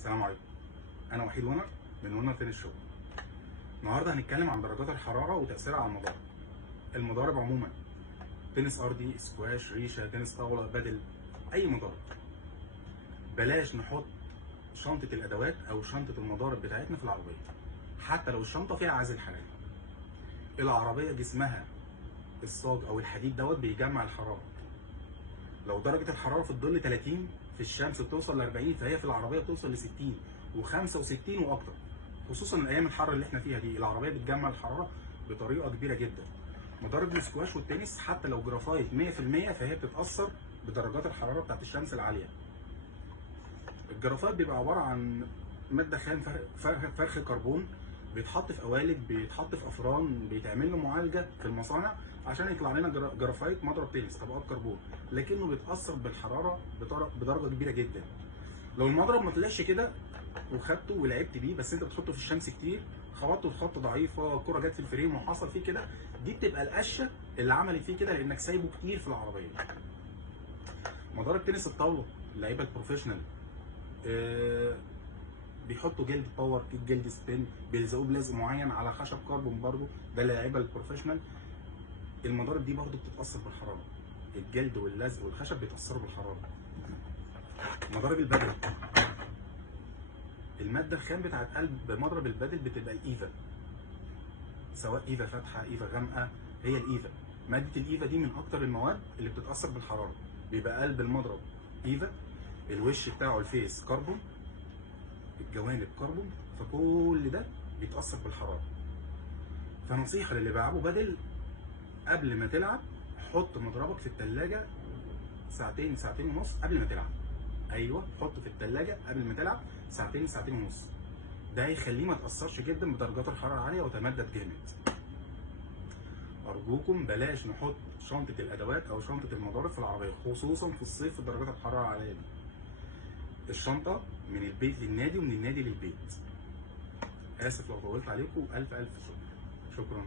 السلام عليكم. انا وحيد ونر من ونر تنس شو. النهارده هنتكلم عن درجات الحراره وتاثيرها على المضارب. المضارب عموما تنس ارضي، سكواش، ريشه، تنس طاوله، بدل، اي مضارب. بلاش نحط شنطه الادوات او شنطه المضارب بتاعتنا في العربيه، حتى لو الشنطه فيها عازل حراري. العربيه جسمها الصاج او الحديد دوت بيجمع الحراره. لو درجه الحراره في الظل 30، في الشمس بتوصل ل 40، فهي في العربيه بتوصل ل 60 و65 واكتر. خصوصا الايام الحر اللي احنا فيها دي، العربيه بتجمع الحراره بطريقه كبيره جدا. مضارب السكواش والتنس حتى لو جرافايت 100%، فهي بتتاثر بدرجات الحراره بتاعت الشمس العاليه. الجرافايت بيبقى عباره عن ماده خام فرخ كربون، بيتحط في قوالب، بيتحط في افران، بيتعمل له معالجه في المصانع عشان يطلع لنا جرافايت مضرب تنس طبقات كربون، لكنه بيتاثر بالحراره بدرجه كبيره جدا. لو المضرب ما طلعش كده وخدته ولعبت بيه، بس انت بتحطه في الشمس كتير، خبطته الخبطه ضعيفه، الكره جت في الفريم وحصل فيه كده، دي بتبقى القشه اللي عملت فيه كده لانك سايبه كتير في العربيه. مضارب تنس الطاوله اللعيبه البروفيشنال بيحطوا جلد باور كيك، جلد سبين، بيلزقوه بلزق معين على خشب كربون برضو، ده اللعيبه البروفيشنال. المضارب دي برضو بتتاثر بالحراره، الجلد واللزق والخشب بيتاثروا بالحراره. مضارب البدل، الماده الخام بتاعت قلب مضرب البدل بتبقى الايفا، سواء ايفا فاتحه ايفا غامقه، هي الايفا. ماده الايفا دي من اكتر المواد اللي بتتاثر بالحراره. بيبقى قلب المضرب ايفا، الوش بتاعه الفيس كربون، الجوانب كربون، فكل ده بيتاثر بالحراره. فنصيحه للي بيلعبوا بدل، قبل ما تلعب حط مضربك في الثلاجه ساعتين ساعتين ونص قبل ما تلعب. ايوه، حطه في الثلاجه قبل ما تلعب ساعتين ساعتين ونص، ده هيخليه ما تاثرش جدا بدرجات الحراره العاليه وتمدد جامد. ارجوكم بلاش نحط شنطه الادوات او شنطه المضارب في العربيه، خصوصا في الصيف في درجات الحراره العاليه دي. الشنطه من البيت للنادي ومن النادي للبيت. اسف لو طولت عليكم، الف شكر. شكرا.